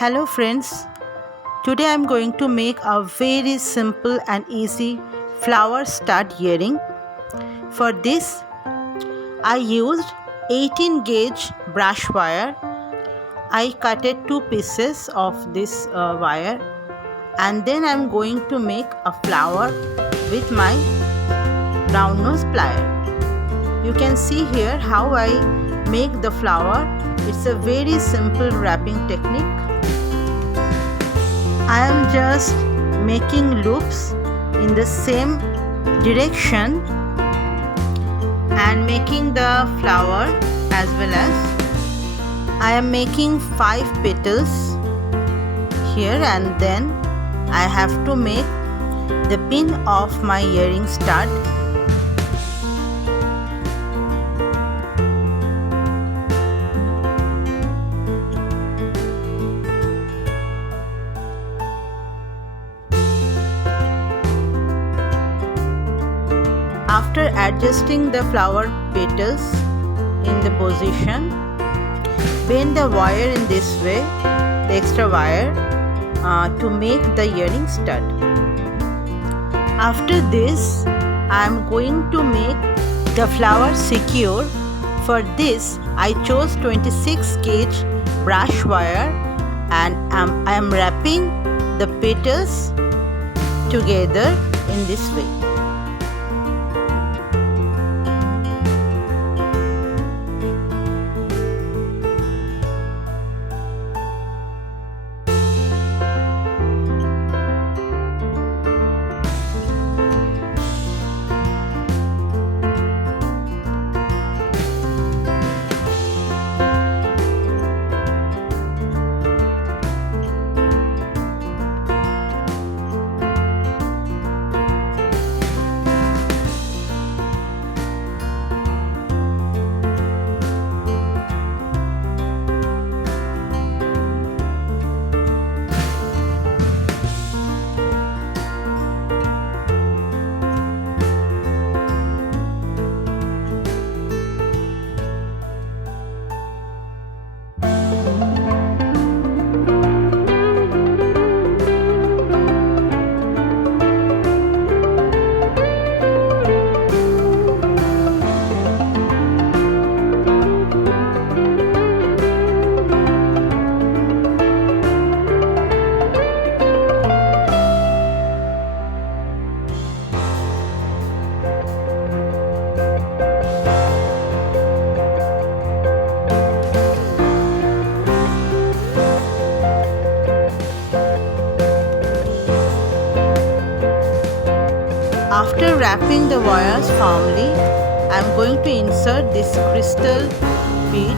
Hello friends, today I am going to make a very simple and easy flower stud earring. For this I used 18 gauge brush wire. I cutted two pieces of this wire and then I am going to make a flower with my round nose plier. You can see here how I make the flower. It's a very simple wrapping technique. I am just making loops in the same direction and making the flower as well as I am making 5 petals here, and then I have to make the pin of my earring stud. After adjusting the flower petals in the position, bend the wire in this way, the extra wire, to make the earring stud. After this, I am going to make the flower secure. For this, I chose 26 gauge brush wire and I am wrapping the petals together in this way. After wrapping the wires firmly, I am going to insert this crystal bead,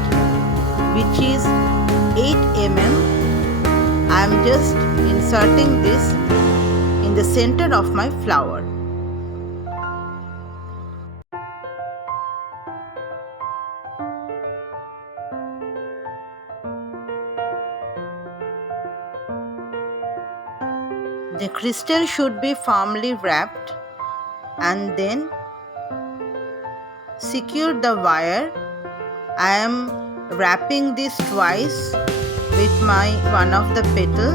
which is 8 mm. I am just inserting this in the center of my flower. The crystal should be firmly wrapped, and then secure the wire. I am wrapping this twice with one of the petal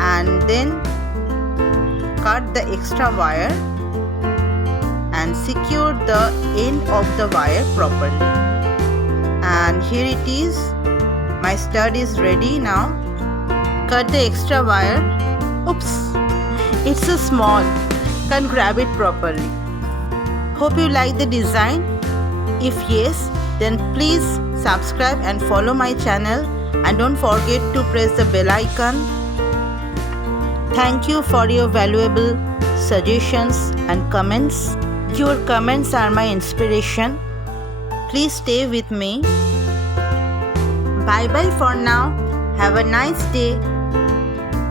and then cut the extra wire and secure the end of the wire properly. And here it is. My stud is ready now. Cut the extra wire. Oops, it's a small. Can't grab it properly. Hope you like the design. If yes, then please subscribe and follow my channel, and don't forget to press the bell icon. Thank you for your valuable suggestions and comments. Your comments are my inspiration. Please stay with me. Bye bye for now. Have a nice day.